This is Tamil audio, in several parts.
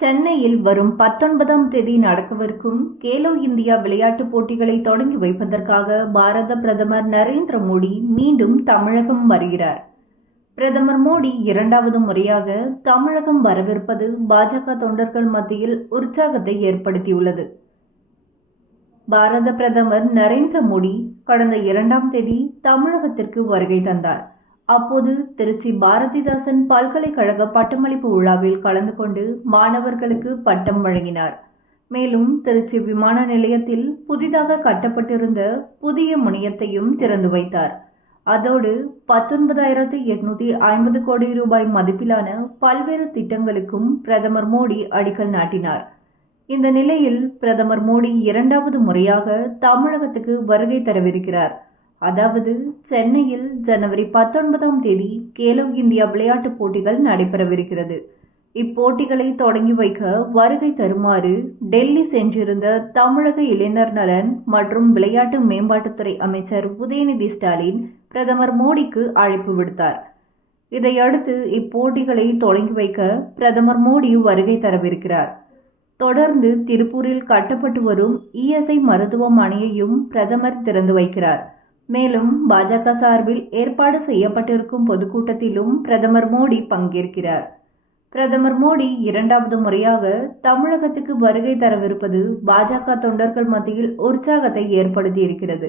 சென்னையில் வரும் 19ஆம் தேதி நடக்கவிருக்கும் கேலோ இந்தியா விளையாட்டுப் போட்டிகளை தொடங்கி வைப்பதற்காக பாரத பிரதமர் நரேந்திர மோடி மீண்டும் தமிழகம் வருகிறார். பிரதமர் மோடி இரண்டாவது முறையாக தமிழகம் வரவிருப்பது பாஜக தொண்டர்கள் மத்தியில் உற்சாகத்தை ஏற்படுத்தியுள்ளது. பாரத பிரதமர் நரேந்திர மோடி கடந்த 2ஆம் தேதி தமிழகத்திற்கு வருகை தந்தார். அப்போது திருச்சி பாரதிதாசன் பல்கலைக்கழக பட்டமளிப்பு விழாவில் கலந்து கொண்டு மாணவர்களுக்கு பட்டம் வழங்கினார். மேலும் திருச்சி விமான நிலையத்தில் புதிதாக கட்டப்பட்டிருந்த புதிய முனையத்தையும் திறந்து வைத்தார். அதோடு 19,850 கோடி ரூபாய் மதிப்பிலான பல்வேறு திட்டங்களுக்கும் பிரதமர் மோடி அடிக்கல் நாட்டினார். இந்த நிலையில் பிரதமர் மோடி இரண்டாவது முறையாக தமிழகத்துக்கு வருகை தரவிருக்கிறார். அதாவது சென்னையில் ஜனவரி 19ஆம் தேதி கேலோ இந்தியா விளையாட்டுப் போட்டிகள் நடைபெறவிருக்கிறது. இப்போட்டிகளை தொடங்கி வைக்க வருகை தருமாறு டெல்லி சென்றிருந்த தமிழக இளைஞர் நலன் மற்றும் விளையாட்டு மேம்பாட்டுத்துறை அமைச்சர் உதயநிதி ஸ்டாலின் பிரதமர் மோடிக்கு அழைப்பு விடுத்தார். இதையடுத்து இப்போட்டிகளை தொடங்கி வைக்க பிரதமர் மோடி வருகை தரவிருக்கிறார். தொடர்ந்து திருப்பூரில் கட்டப்பட்டு வரும் இஎஸ்ஐ மருத்துவமனையையும் பிரதமர் திறந்து வைக்கிறார். மேலும் பாஜக சார்பில் ஏற்பாடு செய்யப்பட்டிருக்கும் பொதுக்கூட்டத்திலும் பிரதமர் மோடி பங்கேற்கிறார். பிரதமர் மோடி இரண்டாவது முறையாக தமிழகத்துக்கு வருகை தரவிருப்பது பாஜக தொண்டர்கள் மத்தியில் உற்சாகத்தை ஏற்படுத்தியிருக்கிறது.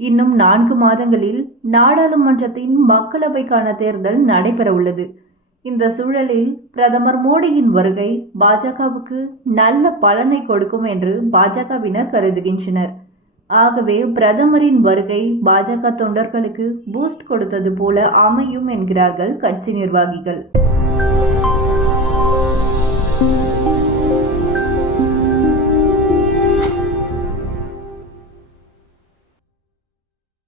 இன்னும் 4 மாதங்களில் நாடாளுமன்றத்தின் மக்களவைக்கான தேர்தல் நடைபெறவுள்ளது. இந்த சூழலில் பிரதமர் மோடியின் வருகை பாஜகவுக்கு நல்ல பலனை கொடுக்கும் என்று பாஜகவினர் கருதுகின்றனர். ஆகவே பிரதமரின் வருகை பாஜக தொண்டர்களுக்கு பூஸ்ட் கொடுத்தது போல அமையும் என்கிறார்கள் கட்சி நிர்வாகிகள்.